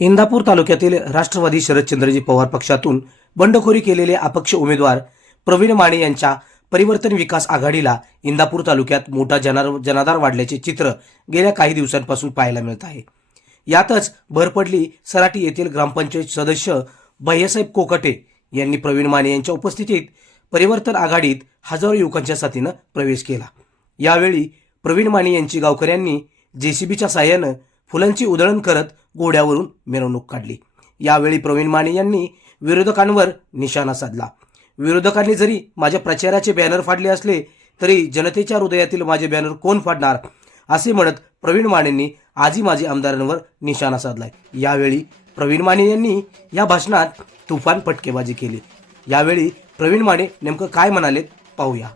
इंदापूर तालुक्यातील राष्ट्रवादी शरदचंद्रजी पवार पक्षातून बंडखोरी केलेले अपक्ष उमेदवार प्रवीण माने यांच्या परिवर्तन विकास आघाडीला इंदापूर तालुक्यात मोठा जनार जनाधार वाढल्याचे चित्र गेल्या काही दिवसांपासून पाहायला मिळत आहे. यातच भर पडली सराटी येथील ग्रामपंचायत सदस्य भैयासाहेब कोकटे यांनी प्रवीण माने यांच्या उपस्थितीत परिवर्तन आघाडीत हजारो युवकांच्या साथीनं प्रवेश केला. यावेळी प्रवीण माने यांची गावकऱ्यांनी जेसीबीच्या साह्यानं फुलांची उधळण करत घोड्यावरून मिरवणूक काढली. यावेळी प्रवीण माने यांनी विरोधकांवर निशाणा साधला. विरोधकांनी जरी माझ्या प्रचाराचे बॅनर फाडले असले तरी जनतेच्या हृदयातील माझे बॅनर कोण फाडणार असे म्हणत प्रवीण मानेंनी आजी माझे आमदारांवर निशाणा साधलाय. यावेळी प्रवीण माने यांनी या भाषणात तुफान फटकेबाजी केली. यावेळी प्रवीण माने नेमकं काय म्हणाले पाहूया.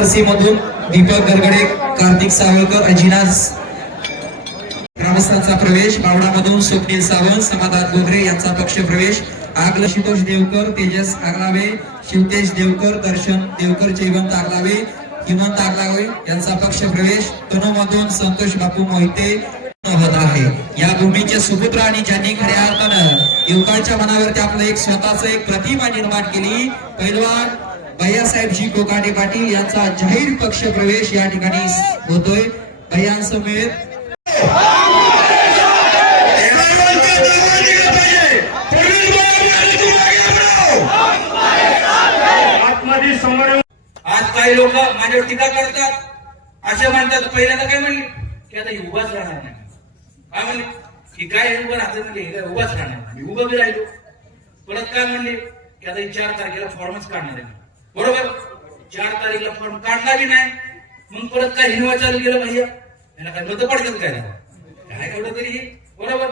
नरसी मधून दीपक गरगडे कार्तिक सावळकर अजिनास ग्रामस्थांचा प्रवेश बावडामधून स्वप्नील सावंत समाधान गोगरे यांचा पक्ष प्रवेश आगल शितोष देवकर तेजस आगलावे शिवतेश देवकर दर्शन देवकर जयवंत आगलावे हिमंत आगलावे यांचा पक्ष प्रवेश तनोमधून संतोष बापू मोहिते होत आहे. या भूमीचे सुपुत्र आणि ज्यांनी खऱ्या अर्थानं युवकांच्या मनावरती आपलं एक स्वतःच एक प्रतिमा निर्माण केली पैलवान भैयासाहेबजी कोकाटे पाटील यांचा जाहीर पक्ष प्रवेश या ठिकाणी होतोय. भैयांसमेत आज काही लोक माझ्यावर टीका करतात. असे म्हणतात पहिल्यांदा काय म्हणले? की आता ही उभाच राहणार नाही. काय म्हणले? की काय हे उभं राहतं म्हणले? हे काय उभाच राहणार नाही. मी उभं बी राहिलो. परत काय म्हणले? की आता ही चार तारखेला फॉर्मच काढणार आहे बरोबर? चार तारीखला फॉर्म काढला की नाही? मग परत काय हिरवा चालू गेलं भैया? याला काय मत पडतात काय? काय एवढं तरी? हे बरोबर?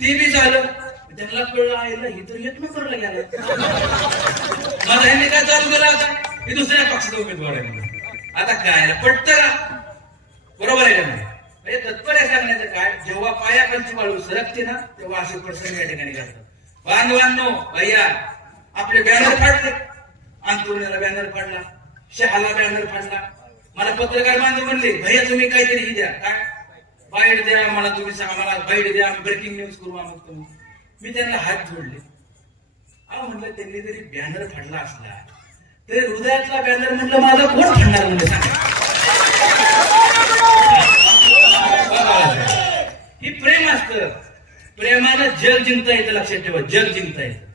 ते बी झालं. त्यांना कळलं आईला हे तर एक नंबरला गेला माझा ह्यांनी काय चालू केला आता? हे दुसऱ्या पक्षाचा उमेदवार आहे आता काय? पटत का? बरोबर आहे का म्हणजे तत्पर सांगण्याचं काय? जेव्हा पायाखालची वाळू सरकते ना तेव्हा असे प्रसंग या ठिकाणी घडतात. बांधवांनो भैया आपले बॅनर फाडले अंतुर्ण्याला बॅनर फाडला शहाला बॅनर फाडला. मला पत्रकार बांधव म्हणले भैया तुम्ही काहीतरी ही द्या. काय? बाईट द्या मला तुम्ही सांगा मला बाईट द्या ब्रेकिंग न्यूज करू अमुक तुम्ही. मी त्यांना हात जोडले. अहो म्हटलं त्यांनी जरी बॅनर फाडला असला तरी हृदयातला बॅनर म्हटलं माझा कोण फाडणार म्हणजे सांगा? ही प्रेम असत. प्रेमानं जग जिंकता येतं लक्षात ठेवा जग जिंकता येतं.